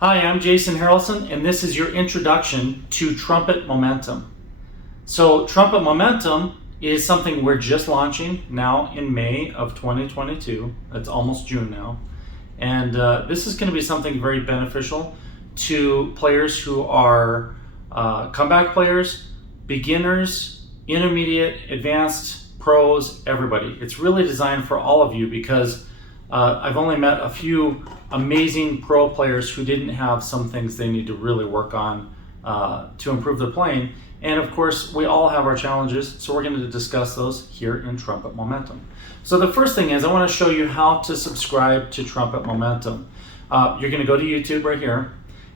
Hi, I'm Jason Harrelson, and this is your introduction to Trumpet Momentum. So Trumpet Momentum is something we're just launching now in May of 2022. It's almost June now. And this is going to be something very beneficial to players who are comeback players, beginners, intermediate, advanced, pros, everybody. It's really designed for all of you because I've only met a few amazing pro players who didn't have some things they need to really work on to improve their playing. And of course, we all have our challenges, so we're going to discuss those here in Trumpet Momentum. So the first thing is I want to show you how to subscribe to Trumpet Momentum. You're going to go to YouTube right here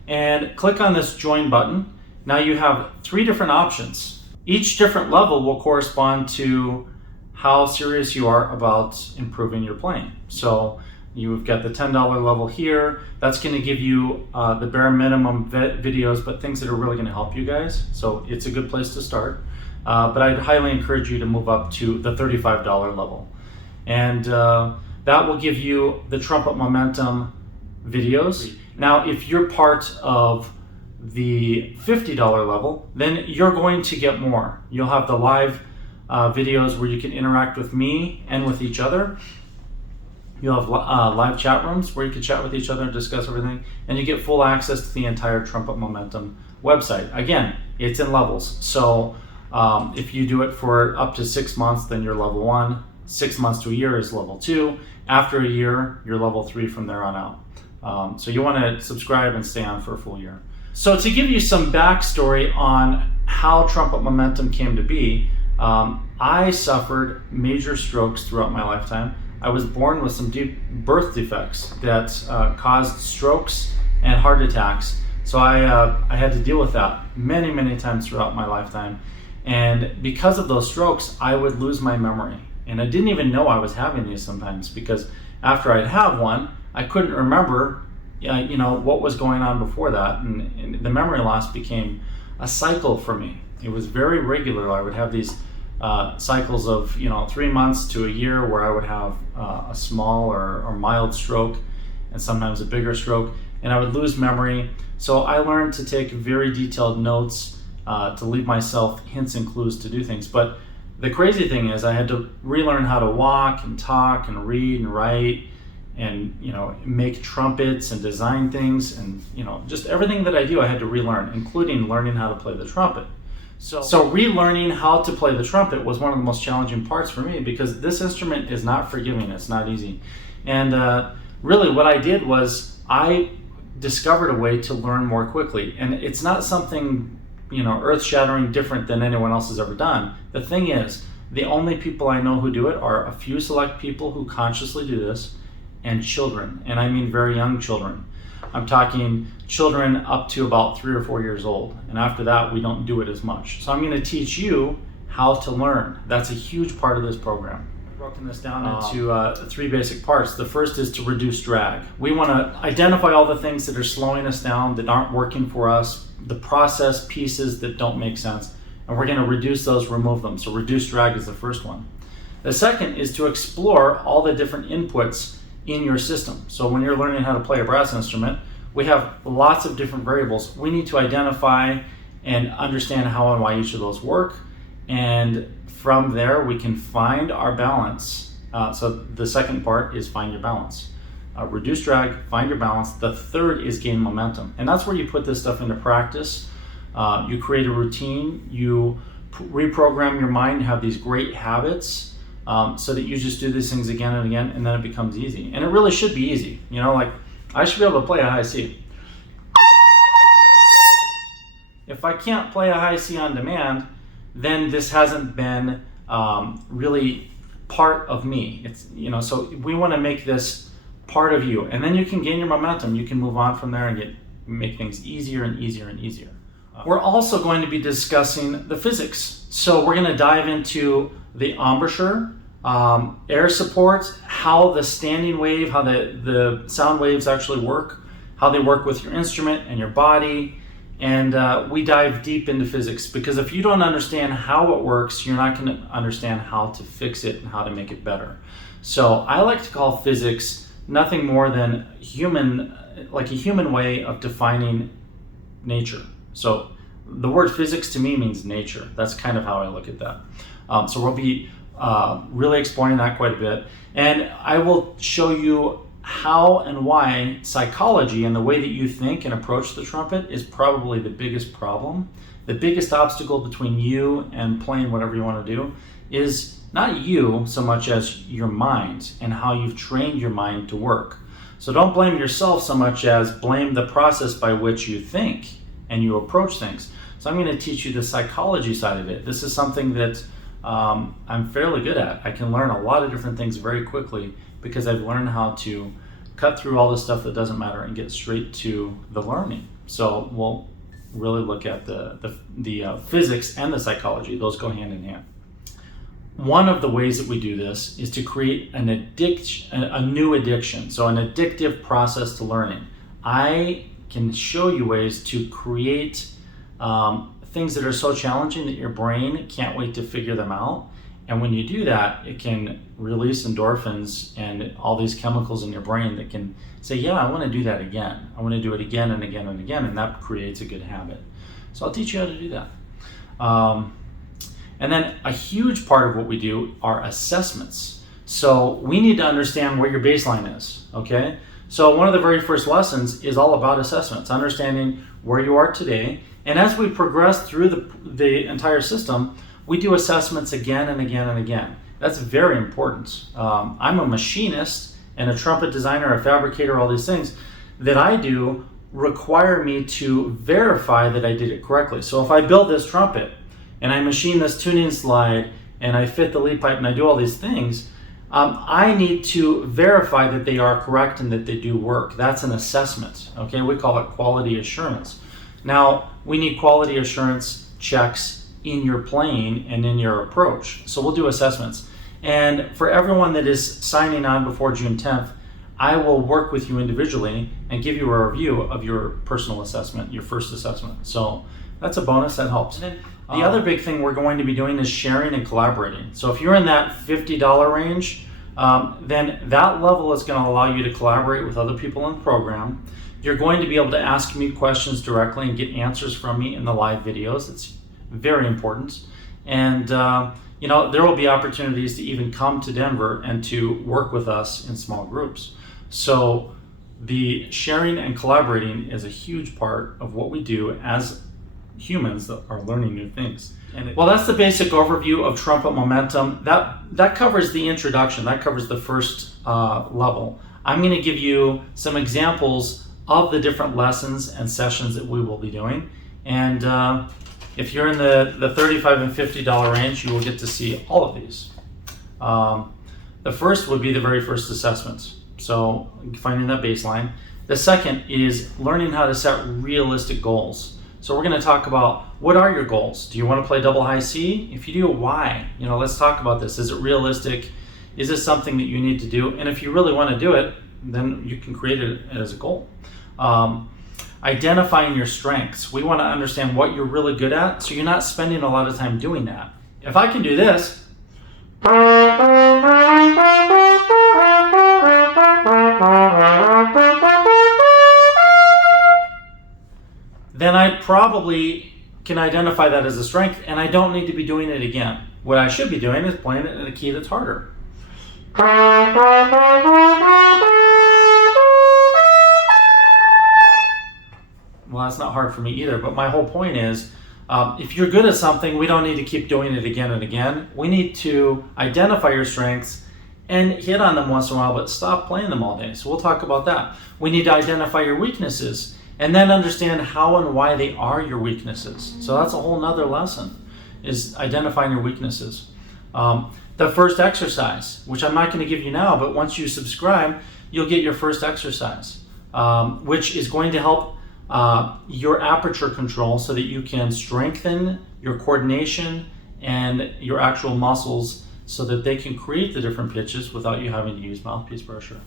and click on this join button. Now you have 3 different options. Each different level will correspond to how serious you are about improving your playing. So you've got the $10 level here. That's going to give you the bare minimum videos, but things that are really going to help you guys. So it's a good place to start. But I'd highly encourage you to move up to the $35 level. And that will give you the Trumpet Momentum videos. Now, if you're part of the $50 level, then you're going to get more. You'll have the live videos where you can interact with me and with each other. You'll have live chat rooms where you can chat with each other and discuss everything, and you get full access to the entire Trumpet Momentum website. Again, it's in levels. So if you do it for up to 6 months, then you're level 1. 6 months to a year is level 2. After a year, you're level 3 from there on out. So you want to subscribe and stay on for a full year. So to give you some backstory on how Trumpet Momentum came to be, I suffered major strokes throughout my lifetime. I was born with some deep birth defects that caused strokes and heart attacks. So I had to deal with that many times throughout my lifetime. And because of those strokes, I would lose my memory. And I didn't even know I was having these sometimes, because after I'd have one, I couldn't remember what was going on before that. And the memory loss became a cycle for me. It was very regular. I would have these cycles of 3 months to a year where I would have a small or mild stroke, and sometimes a bigger stroke, and I would lose memory. So I learned to take very detailed notes to leave myself hints and clues to do things. But the crazy thing is I had to relearn how to walk and talk and read and write and make trumpets and design things, and just everything that I do I had to relearn, including learning how to play the trumpet. So relearning how to play the trumpet was one of the most challenging parts for me, because this instrument is not forgiving. It's not easy. And really what I did was I discovered a way to learn more quickly. And it's not something earth-shattering different than anyone else has ever done. The thing is, the only people I know who do it are a few select people who consciously do this, and children. And I mean very young children. I'm talking children up to about 3 or 4 years old. And after that, we don't do it as much. So I'm going to teach you how to learn. That's a huge part of this program. I've broken this down into 3 basic parts. The first is to reduce drag. We want to identify all the things that are slowing us down, that aren't working for us, the process pieces that don't make sense. And we're going to reduce those, remove them. So reduce drag is the first one. The second is to explore all the different inputs in your system. So when you're learning how to play a brass instrument, we have lots of different variables. We need to identify and understand how and why each of those work, and from there we can find our balance. So the second part is find your balance. Reduce drag, find your balance. The third is gain momentum, and that's where you put this stuff into practice. You create a routine, you reprogram your mind to have these great habits, so that you just do these things again and again, and then it becomes easy. And it really should be easy. Like I should be able to play a high C. If I can't play a high C on demand, then this hasn't been really part of me. It's so we want to make this part of you, and then you can gain your momentum. You can move on from there and make things easier and easier and easier. We're also going to be discussing the physics. So we're going to dive into the embouchure, air support, how the standing wave, how the sound waves actually work, how they work with your instrument and your body. And we dive deep into physics, because if you don't understand how it works, you're not going to understand how to fix it and how to make it better. So I like to call physics nothing more than like a human way of defining nature. So the word physics to me means nature. That's kind of how I look at that. So we'll be really exploring that quite a bit. And I will show you how and why psychology and the way that you think and approach the trumpet is probably the biggest problem. The biggest obstacle between you and playing whatever you want to do is not you so much as your mind and how you've trained your mind to work. So don't blame yourself so much as blame the process by which you think and you approach things. So I'm going to teach you the psychology side of it. This is something that I'm fairly good at. I can learn a lot of different things very quickly because I've learned how to cut through all the stuff that doesn't matter and get straight to the learning. So we'll really look at the physics and the psychology. Those go hand in hand. One of the ways that we do this is to create a new addiction, so an addictive process to learning. I can show you ways to create things that are so challenging that your brain can't wait to figure them out. And when you do that, it can release endorphins and all these chemicals in your brain that can say, yeah, I want to do that again. I want to do it again and again and again, and that creates a good habit. So I'll teach you how to do that. And then a huge part of what we do are assessments. So we need to understand where your baseline is, okay? So one of the very first lessons is all about assessments, understanding where you are today. And as we progress through the entire system, we do assessments again and again and again. That's very important. I'm a machinist and a trumpet designer, a fabricator, all these things that I do require me to verify that I did it correctly. So if I build this trumpet and I machine this tuning slide and I fit the lead pipe and I do all these things, I need to verify that they are correct and that they do work. That's an assessment, okay? We call it quality assurance. Now, we need quality assurance checks in your playing and in your approach. So we'll do assessments. And for everyone that is signing on before June 10th, I will work with you individually and give you a review of your personal assessment, your first assessment. So that's a bonus, that helps. And then the other big thing we're going to be doing is sharing and collaborating. So if you're in that $50 range, then that level is going to allow you to collaborate with other people in the program. You're going to be able to ask me questions directly and get answers from me in the live videos. It's very important. And there will be opportunities to even come to Denver and to work with us in small groups. So the sharing and collaborating is a huge part of what we do as humans that are learning new things. Well, that's the basic overview of Trumpet Momentum. That covers the introduction. That covers the first level. I'm going to give you some examples of the different lessons and sessions that we will be doing. And if you're in the $35 and $50 range, you will get to see all of these. The first would be the very first assessments. So finding that baseline. The second is learning how to set realistic goals. So we're going to talk about, what are your goals? Do you want to play double high C? If you do, why? Let's talk about this. Is it realistic? Is this something that you need to do? And if you really want to do it, then you can create it as a goal. Identifying your strengths. We want to understand what you're really good at, so you're not spending a lot of time doing that. If I can do this, then I probably can identify that as a strength, and I don't need to be doing it again. What I should be doing is playing it in a key that's harder. Well, that's not hard for me either, but my whole point is, if you're good at something, we don't need to keep doing it again and again. We need to identify your strengths and hit on them once in a while, but stop playing them all day. So we'll talk about that. We need to identify your weaknesses and then understand how and why they are your weaknesses. So that's a whole nother lesson, is identifying your weaknesses. The first exercise, which I'm not going to give you now, but once you subscribe, you'll get your first exercise, which is going to help your aperture control so that you can strengthen your coordination and your actual muscles so that they can create the different pitches without you having to use mouthpiece pressure.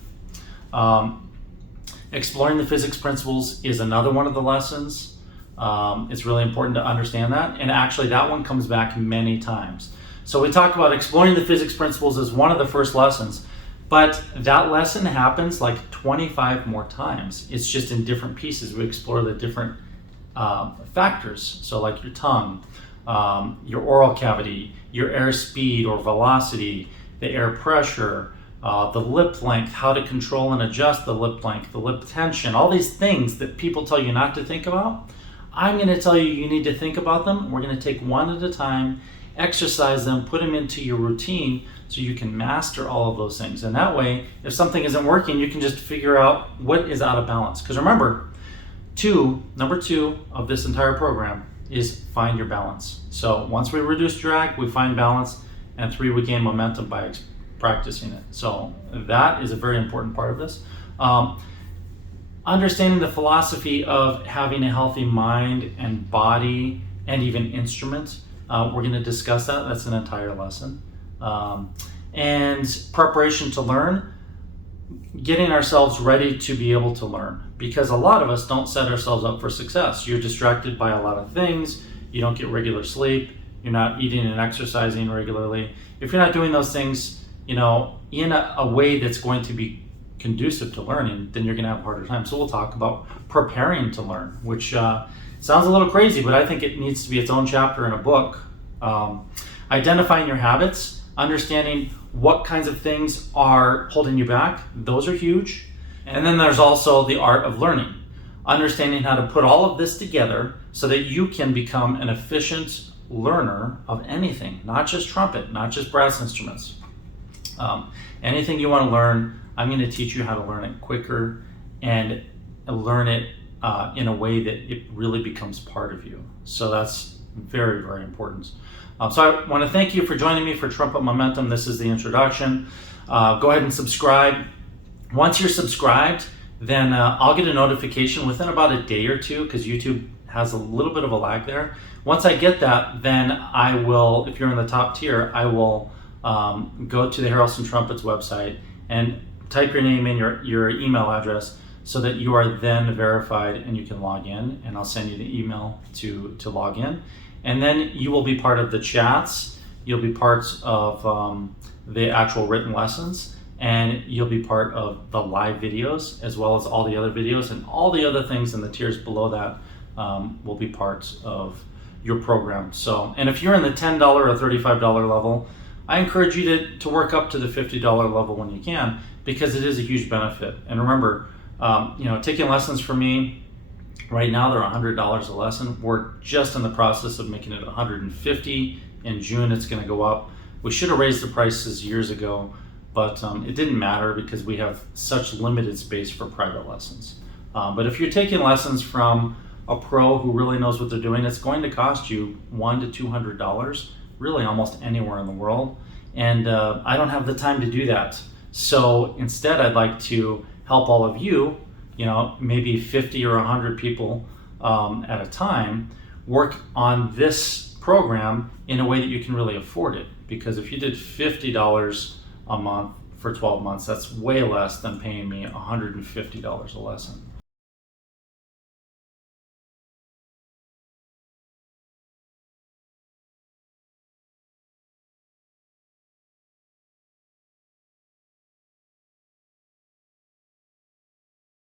Exploring the physics principles is another one of the lessons. It's really important to understand that, and actually that one comes back many times. So we talk about exploring the physics principles as one of the first lessons, But that lesson happens like 25 more times. It's just in different pieces. We explore the different factors. So like your tongue, your oral cavity, your air speed or velocity, the air pressure, the lip length, how to control and adjust the lip length, the lip tension, all these things that people tell you not to think about. I'm going to tell you need to think about them. We're going to take one at a time, exercise them, put them into your routine so you can master all of those things. And that way, if something isn't working, you can just figure out what is out of balance. Because remember, number two of this entire program is find your balance. So once we reduce drag, we find balance, and 3, we gain momentum by practicing it. So that is a very important part of this. Understanding the philosophy of having a healthy mind and body and even instruments. We're going to discuss that. That's an entire lesson. And preparation to learn, getting ourselves ready to be able to learn, because a lot of us don't set ourselves up for success. You're distracted by a lot of things. You don't get regular sleep. You're not eating and exercising regularly. If you're not doing those things, in a way that's going to be conducive to learning, then you're going to have a harder time. So we'll talk about preparing to learn, which sounds a little crazy, but I think it needs to be its own chapter in a book. Identifying your habits, understanding what kinds of things are holding you back. Those are huge. And then there's also the art of learning, understanding how to put all of this together so that you can become an efficient learner of anything, not just trumpet, not just brass instruments. Anything you want to learn, I'm going to teach you how to learn it quicker and learn it in a way that it really becomes part of you. So that's very, very important. So I want to thank you for joining me for Trumpet Momentum. This is the introduction. Go ahead and subscribe. Once you're subscribed, then I'll get a notification within about a day or two, because YouTube has a little bit of a lag there. Once I get that, then I will, if you're in the top tier, I will go to the Harrelson Trumpets website and type your name in, your email address, so that you are then verified and you can log in, and I'll send you the email to log in. And then you will be part of the chats, you'll be part of the actual written lessons, and you'll be part of the live videos, as well as all the other videos, and all the other things in the tiers below that will be part of your program. So, and if you're in the $10 or $35 level, I encourage you to work up to the $50 level when you can, because it is a huge benefit. And remember, taking lessons from me, right now they're $100 a lesson. We're just in the process of making it $150. In June, it's going to go up. We should have raised the prices years ago, but it didn't matter because we have such limited space for private lessons. But if you're taking lessons from a pro who really knows what they're doing, it's going to cost you $100 to $200, really almost anywhere in the world. And I don't have the time to do that. So instead, I'd like to help all of you, maybe 50 or 100 people at a time, work on this program in a way that you can really afford it. Because if you did $50 a month for 12 months, that's way less than paying me $150 a lesson.